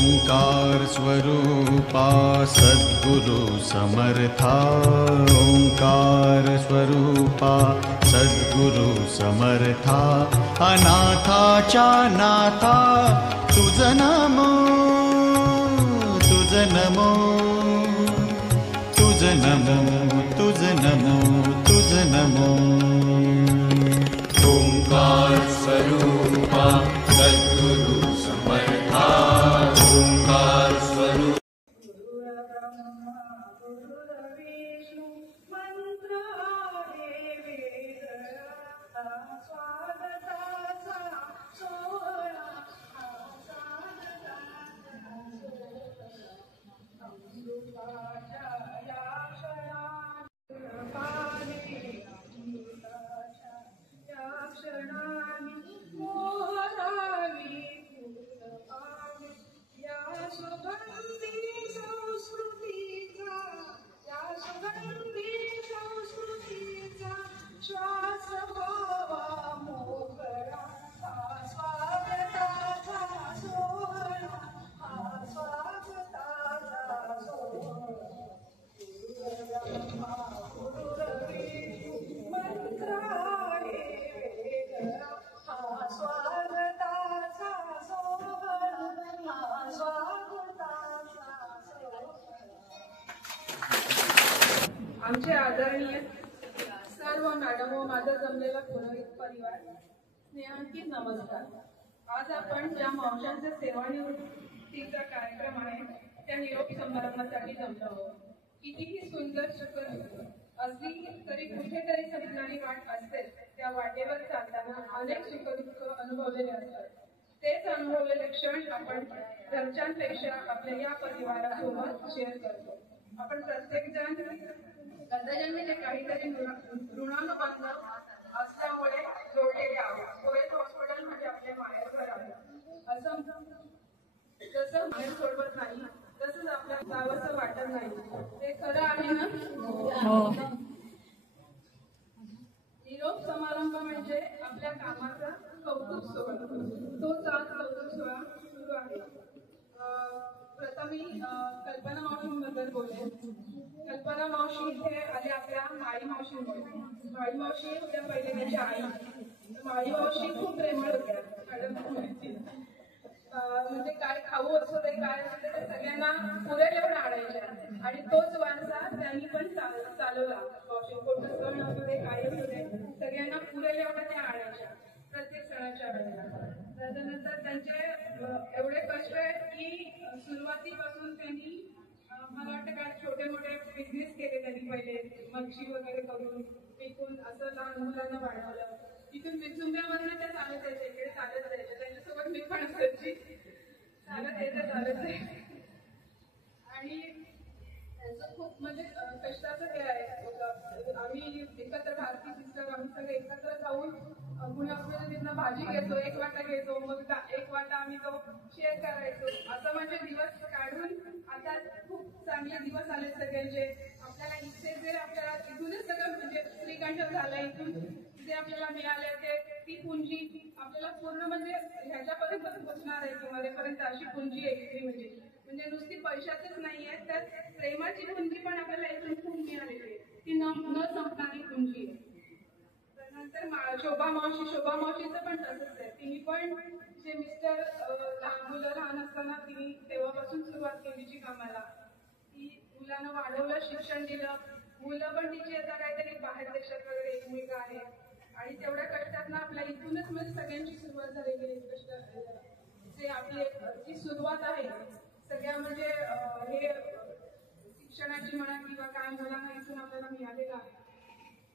ओंकार स्वरूपा सद्गुरु समर्था, ओंकार स्वरूपा सद्गुरु समर्था, अनाथाच्या नाथा तुझ नमो, तुझ नमो, तुझ नमो, तुझ नमो, तुझ नमो। ओंकार स्वरूपा सद्गुरु समर्था, ओंकार स्वरूप आमचे आदरणीय सर्व मॅडम व माझा जमलेला पुरोहित परिवार, स्नेहांकित नमस्कार। आज आपण ज्या मावशांच्या सेवानिवृत्तीचा कार्यक्रम आहे त्या निरोप समारंभासाठी जमलो आहोत। कितीही सुंदर सुखद असली तरी कुठेतरी संपणारी वाट असते, त्या वाटेवर चालताना अनेक सुखदुःख अनुभवलेले असतात। तेच अनुभवलेले क्षण आपण घरच्यांपेक्षा आपल्या या परिवारासोबत शेअर करतो। आपण प्रत्येक जण गतजन्मीने काहीतरी ऋणानुबंध असल्यामुळे जोडलेले आहोत। कोरेट हॉस्पिटल म्हणजे आपले माहेरघर आहे, असं जसं माहेर सोडवत नाही तसंच आपल्या जावंसं वाटत नाही, ते खरं आहे ना? निरोप समारंभ म्हणजे आपल्या कामाचा कौतुक सोहळा, तोच आज कौतुक सोहळा सुरू आहे। प्रथम मी कल्पना मावशींबद्दल बोलेन। कल्पना मावशी इथे आले आपल्या माळी मावशींमुळे। माळी मावशी होत्या पहिले त्यांच्या आई। माळी मावशी खूप प्रेमळ होत्या, मॅडम म्हणजे काय खाऊ असू दे काय असू दे सगळ्यांना पुरेल एवढं आणायच्या, आणि तोच वारसा त्यांनी पण चालवला। मावशी कोणतं सण असू दे काय असू दे सगळ्यांना पुरेल एवढं त्या आणायच्या प्रत्येक सणाच्या वेळेला। त्याच्यानंतर त्यांचे एवढे कष्ट आहेत की सुरुवातीपासून त्यांनी मला वाटतं काय छोटे मोठे बिझनेस केले त्यांनी, पहिले मच्छी वगैरे करून विकून असं लहान मुलांना वाढवलं। तिथून विचुंब्यावरनं त्या चालत यायच्या, इकडे चालत जायच्या, त्यांच्यासोबत मी पण असायची, चालत यायचं चालत जायचं। आणि त्यांचं खूप म्हणजे कष्टाचं हे आहे। आम्ही एकत्र भारती सिस्टर आम्ही सगळे एकत्र जाऊन पुणे हॉस्पिटल भाजी घेतो, एक वाटा घेतो, मग एक वाटा आम्ही तो शेअर करायचो। असं म्हणजे दिवस काढून आता खूप चांगले दिवस आले सगळ्यांचे। आपल्याला इथे जे आपल्याला इथूनच सगळं म्हणजे श्रीकंठ झालं, इथून जे आपल्याला मिळाले ते ती पुंजी आपल्याला पूर्ण म्हणजे ह्याच्यापर्यंत पोहोचणार आहे की मरेपर्यंत अशी पुंजी आहे म्हणजे नुसती पैशाचीच नाही आहे, तर प्रेमाची पुंजी पण आपल्याला इथून खूप मिळालेली आहे, ती न संपणारी पुंजी आहे। नंतर शोभा मावशीचं पण तसंच आहे। तिने पण जे मिस्टर मुलं लहान असताना तिने तेव्हापासून सुरुवात केलीची कामाला, ती मुलांना वाढवलं, शिक्षण दिलं, मुलं पण तिची आता काहीतरी बाहेर देशात वगैरे एक मुलगा आहे, आणि तेवढ्या कष्टात आपल्या इथूनच म्हणजे सगळ्यांची सुरुवात झालेली आहे। जे आपली जी सुरुवात आहे सगळ्या म्हणजे हे शिक्षणाची म्हणा किंवा काय मुलांना इथून आपल्याला मिळालेलं आहे।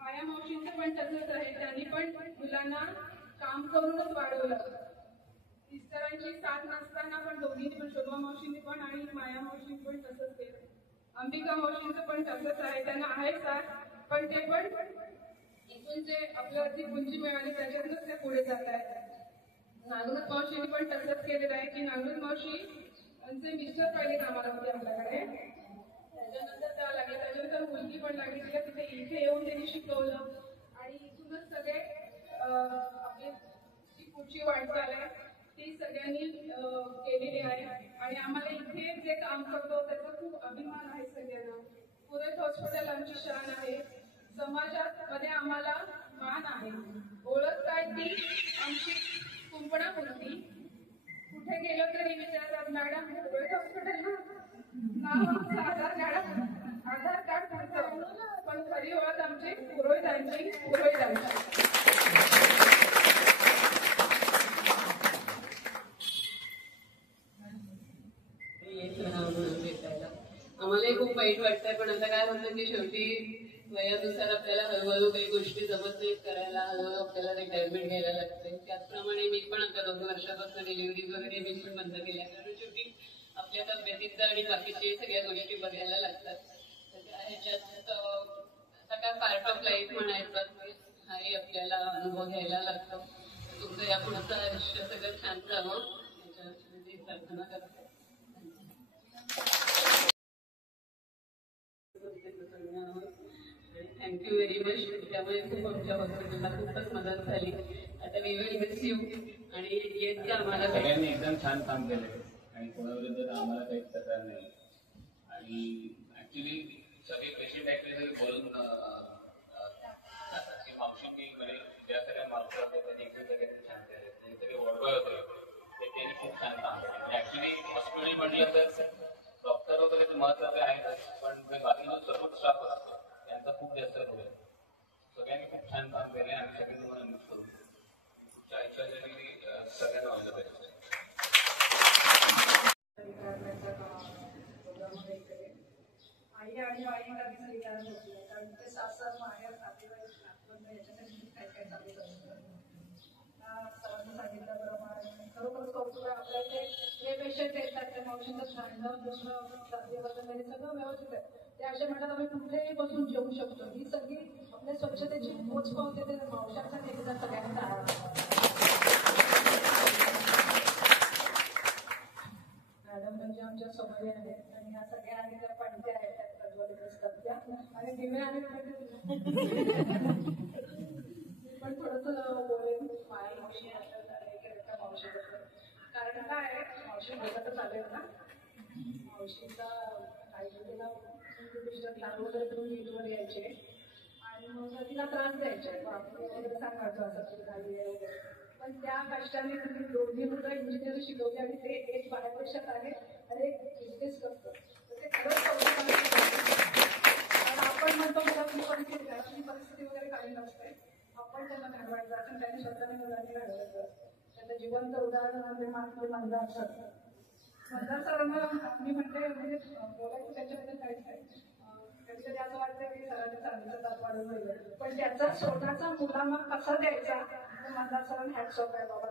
माया मावशींचं पण तसंच आहे, त्यांनी पण मुलांना काम करूनच वाढवलं। मिस्टरांची साथ नसताना पण दोघींनी पण, शोभा मावशींनी पण आणि माया मावशींनी पण तसंच केलं। अंबिका मावशींचं पण तसंच आहे, त्यांना आहे साथ, पण ते पण इथून जे आपल्याला जी पुंजी मिळाली त्याच्यातूनच ते पुढे जात आहेत। नागनाथ मावशींनी पण तसंच केलेलं आहे की नागनाथ मावशी त्यांचे मिस्टर पहिले कामाला होते आपल्याकडे, त्याच्यानंतर त्या लागले, त्याच्यानंतर मुलगी पण लागली, तिला तिथे इथे येऊन त्यांनी शिकवलं, आणि इथूनच सगळे आपली जी पुढची वाटचाल आहे ती सगळ्यांनी केलेली आहे। आणि आम्हाला इथे जे काम करतो त्याचा खूप अभिमान आहे सगळ्यांना. पुरेत हॉस्पिटल आमची शान आहे. समाजात मध्ये आम्हाला मान आहे. ओळख काय ती आमची कुंपणा मूर्ती. कुठे गेलो तरी विचारतात मॅडम पुरेत हॉस्पिटल नाव आधार कार्ड पुरतं, पण खरी ओळख आमची पुरोहितांची. आम्हालाही खूप वाईट वाटतंय, पण आता काय होतं की शेवटी वयानुसार आपल्याला हळूहळू काही गोष्टी जमत नाहीत करायला, हळूहळू आपल्याला रिटायरमेंट घ्यायला लागते. त्याचप्रमाणे मी पण आता 2 वर्षापासून डिलिव्हरीज वगैरे मी पण बंद केल्या, कारण शेवटी आपल्या तब्येतीचं आणि बाकीचे सगळ्या गोष्टी बघायला लागतात. ह्याच्यात आता काय पार्ट ऑफ लाईफ म्हणायचं हाही आपल्याला अनुभव घ्यायला लागतो. तुमचं या पुढचं आयुष्य सगळं छान जावं याच्यासाठी प्रार्थना करते. Thank you very much. त्यामुळे खूप आमच्या हॉस्पिटलला खूपच मदत झाली. आता वी विल मिस यू आणि येत जा आम्हाला. सगळ्यांनी एकदम छान काम केलंय आणि कोणाविरुद्ध आम्हाला काहीच तक्रार नाही. आणि ऍक्च्युली सगळे पेशंट ऍक्च्युली बोलून मावशींनी म्हणजे ज्या सगळ्या मावशी होत्या त्यांनी एकदम सगळ्यांनी छान केले. ते सगळे वॉर्डबॉय होते ते त्यांनी खूप छान काम केलं. ऍक्च्युली हॉस्पिटल म्हटलं तर डॉक्टर वगैरे तर महत्वाचे आहेतच, पण बाकीचा सपोर्ट स्टाफ असतो त्यांचा खूप जास्त रोल आहे. सगळ्यांनी खूप छान काम केले आणि सगळे तुम्हाला मिस करू. तुमच्या आयुष्यासाठी सगळ्यांना ऑल द बेस्ट. आई आणि आई कधीच रिटायर होत नाही, कारण ते सासर माहेर नातेवाईक याच्यासाठी काय काय चालू असतं. सरांनी सांगितल्याप्रमाणे खरोखर कौतुक आहे. आपल्या ते जे पेशंट येतात त्या मावशींचं खाणं दुसरं वगैरे सगळं व्यवस्थित आहे. ते असे म्हणतात आम्ही कुठेही बसून जेवू शकतो. ही सगळी आपल्या स्वच्छतेची पोच पावते ते मावशांसाठी एकदा सगळ्यांचा मॅडम म्हणजे आमच्या समोर आहेत आणि ह्या सगळ्या आणि त्या पणत्या आहेत त्या प्रज्वलित असतात त्या आणि दिवे आणि पण थोडंसं बोलेन माई मावशी त्या मावशीबद्दल. कारण काय आहे मावशी बोलतच आले ना, मावशीचा आईला लहान वगैरे करून ईदवर यायचे आणि मग तिला त्रास द्यायचे वगैरे सांगायचं असं तरी झाली आहे वगैरे. पण त्या कष्टाने तुम्ही दोन्ही मुलं इंजिनियर शिकवली आणि ते एक बाहेर देशात आहे आणि एक बिझनेस करतो. तर ते खरंच कारण आपण म्हणतो घरातली परिस्थिती वगैरे काही नसते. आपण त्यांना घडवायचं असं त्यांनी स्वतःने मुलांनी घडवायचं. त्याचं जिवंत उदाहरण म्हणजे महात्मा मंदार सर. मंदार सरांना मी म्हणते म्हणजे बोलायचं त्याच्याबद्दल काहीच नाही. कधी कधी असं वाटतं की सरांनी चांगलं दात वाढवून गेलं, पण त्याचा स्वतःचा मुलांना कसा द्यायचा मंदार सरांना हॅट्स ऑफ आहे बाबा.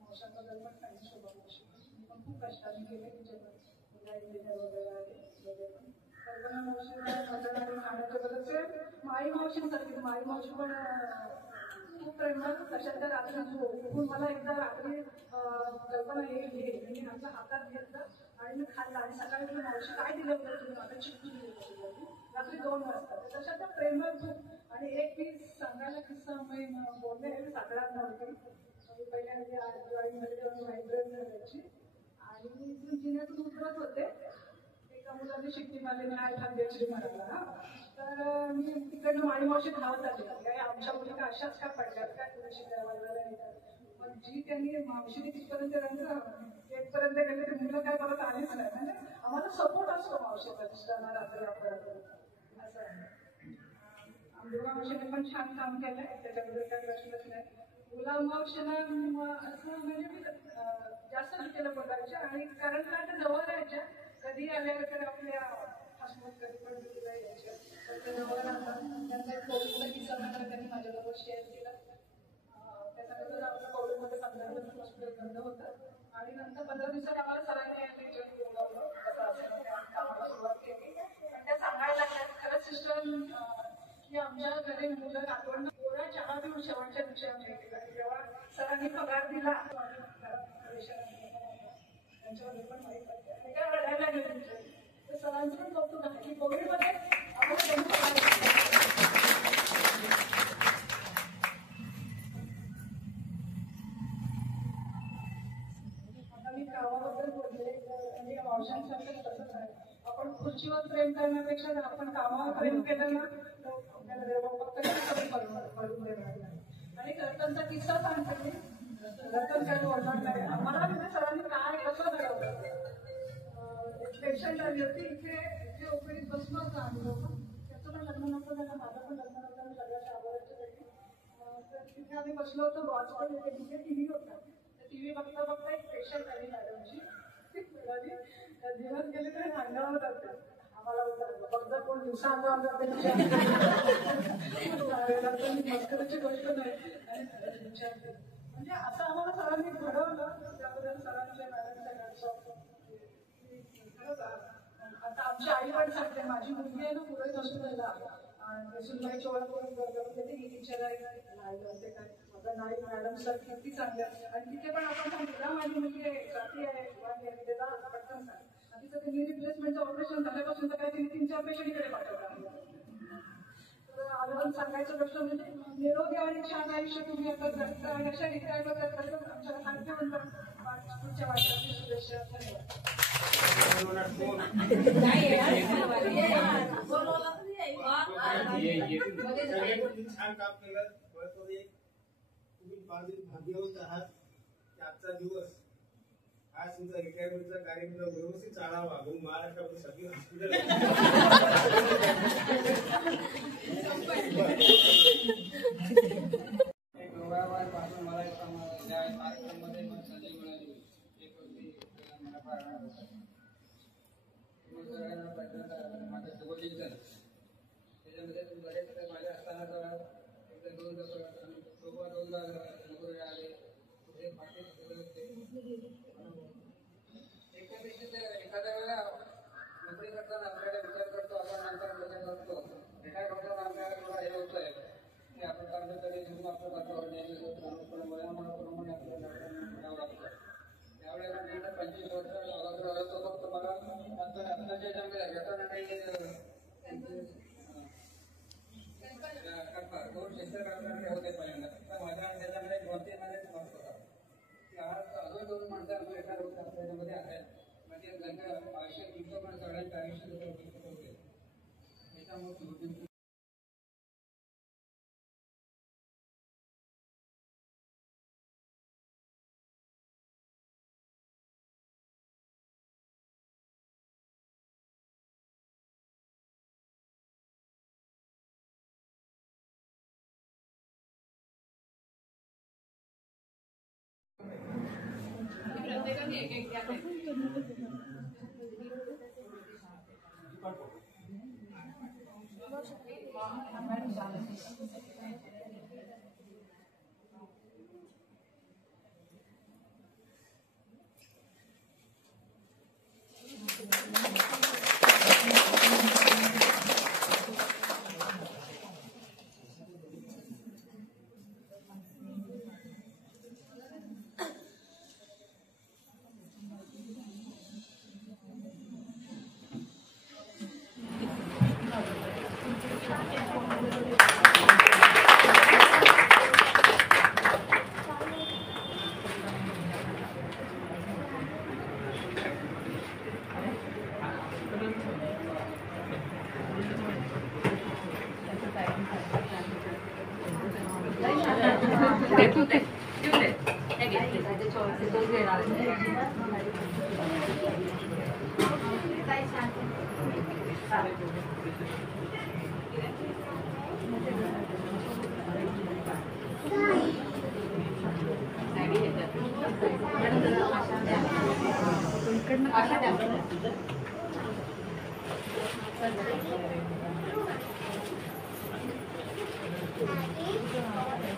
मावशांबद्दल पण काही शोभा मावशी पण खूप कष्टाने केले तिच्या इंजिनियर वगैरे पण कल्पना मावशीला मदत आणि खाण्याच्या बद्दल माई मावशींसारखी माई मावशी पण खूप प्रेमळ. तशात रात्री झोपून मला एकदा रात्री कल्पना येईल मी आमच्या हातात घेतलं आणि मी खाल्लं आणि सकाळी तुला मावशी काय दिलं होतं तुम्ही आता चिकटून दिलं रात्री 2 वाजता. तशा त्या प्रेमळ खूप. आणि एक मी सांगायला किस्सा मी बोलले साताऱ्यात नव्हती पहिल्या दिवाळीमध्ये तेव्हा व्हायब्रंट करायची आणि जिन्यातून उतरत होते. एका मुलाने शिट्टी मारली नाही भाग्यश्री म्हणाला. तर मी तिकडनं माळी मावशी धावत आली काय आमच्या मुली का अशाच का पडल्यात काय तुला शिकायला वाजवायला येतात. पण जी त्यांनी मावशीने तिथपर्यंत गेटपर्यंत गेले ते मुलं काय परत आलीच नाही. म्हणजे आम्हाला सपोर्ट असतो मावशीचा दिसताना रात्री आपल्याला असं आहे. दुर्गा मावशीने पण छान काम केलंय त्याच्याबद्दल काही प्रश्नच नाही. गुलाम मावशीला असं म्हणजे मी जास्त केलं बघायच्या आणि कारण का त्या जवळ राहायच्या. कधी आल्याकडे आपल्या हसमत कधी पण तिला यायच्या तर त्या जवळ राहतात. त्यांचा एक कोविडचा किस्सा मात्र त्यांनी माझ्याबरोबर शेअर केला. त्याच्यानंतर आपल्या कोविडमध्ये 15 दिवस हॉस्पिटल बंद होतं आणि नंतर 15 दिवसात आम्हाला सरांनी बोलावलं कसं असं कामाला सुरुवात केली. पण त्या सांगायला लागल्या खरंच सिस्टर की आमच्या घरी मुलं नातवंड कोरा चहा पिऊन शेवटच्या दिवशी आम्ही तेव्हा सरांनी पगार दिला त्यांच्यामध्ये पण माहीत पडते काय रडायला गेले तर सरांचं पण कौतुक आहे की कोविडमध्ये आम्हाला उंचीवर प्रेम करण्यापेक्षा जर आपण कामावर प्रेम केलं ना तर आपल्याला देवबाप्पा कधी करून देणार नाही. आणि रतनचा किस्सा सांगते मी. रतन काही बोलणार नाही. आम्हाला म्हणजे सरांनी काय कसं घडवलं. एक पेशंट आली होती इथे ओपीडीत बसलो होतो आम्ही लोक. त्याचं पण लग्न नव्हतं झालं, माझं पण लग्न नव्हतं, सगळ्या आवाजाच्या पैकी. तर तिथे आम्ही बसलो होतो वॉचवर. तिथे टीव्ही होता. टीव्ही बघता बघता एक पेशंट आली मॅडमची. दिवस गेले तरी सांगावं जातं आम्हाला बघता कोण दिवसा अंगावर मस्करीची गोष्ट नाही. आणि विचारते म्हणजे असं आम्हाला सरांनी घडवलं. त्याबद्दल सरांच्या मॅडमच्या आता आमची आई पण सांगते, माझी मुलगी आहे ना पुढे हॉस्पिटलला सुनबाईची ओळख करून बरोबर ही टीचर आहे राहिलं असते काय माझा नाही मॅडम सर किती चांगल्या. आणि तिथे पण आपण सांगितलं माझी मुलगी आहे जाती आहे त्याला पटकन सांग. आणि तिचं ते नी रिप्लेसमेंटचं ऑपरेशन झाल्यापासून तर काय तिने 3-4 पेशंट इकडे पाठवलं. तर आजवर सांगायचं गोष्ट म्हणजे निरोगी आणि छान आयुष्य तुम्ही आता जगता आणि अशा ठिकाणी बघतात कसं आमच्या खाद्य म्हणतात पुढच्या वाटण्याची शुभेच्छा. छान काम केलं. तुम्ही भाग्यवंत आहात की आजचा दिवस आज तुमचा रिटायरमेंटचा कार्यक्रम व्यवस्थित चालावा म्हणून महाराष्ट्रामध्ये सगळी हॉस्पिटल पासून मला त्या कार्यक्रमामध्ये संधी मिळाली. एक होती माझ्या जवळीचं त्याच्यामध्ये बरेच माझ्या असताना नोकरी आले एखाद्या वेळेला नोकरी करताना आपल्याला विचार करतो आपण नंतर विचार करतो रिटायर होताना आपल्याला थोडा हे होत आहे की आपण कर्मचारी घेऊन आपलं वयाप्रमाणे आपल्याला करावं लागतं. त्यावेळेला मी 25 वर्ष अगोदर होतो फक्त मला आत्ताच्या याच्यामध्ये घटना नाही दोन क्षेत्र करणारे होते पहिल्यांदा. तर माझ्या त्याच्यामध्ये 2-3 महिने मार्क्स होता की आज अजून 2 माणसं आपण रिटायर होतात त्याच्यामध्ये आहेत. म्हणजे त्यांच्या आयुष्य तुमचं पण सगळ्यांचं आयुष्य होते त्याच्यामुळे प्रत्येकाने एक एक घ्या.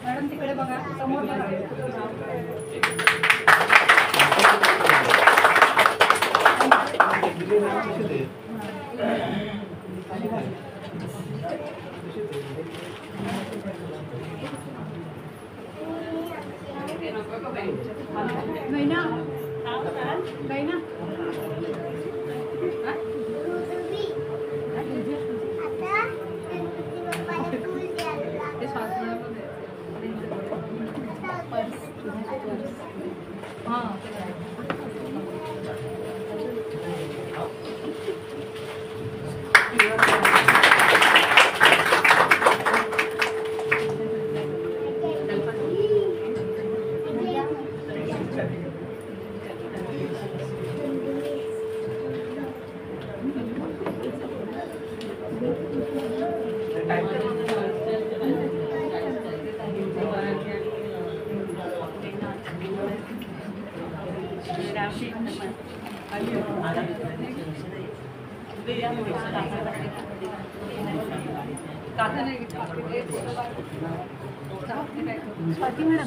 मॅडम तिकडे बघा समोर स्वाती मॅडम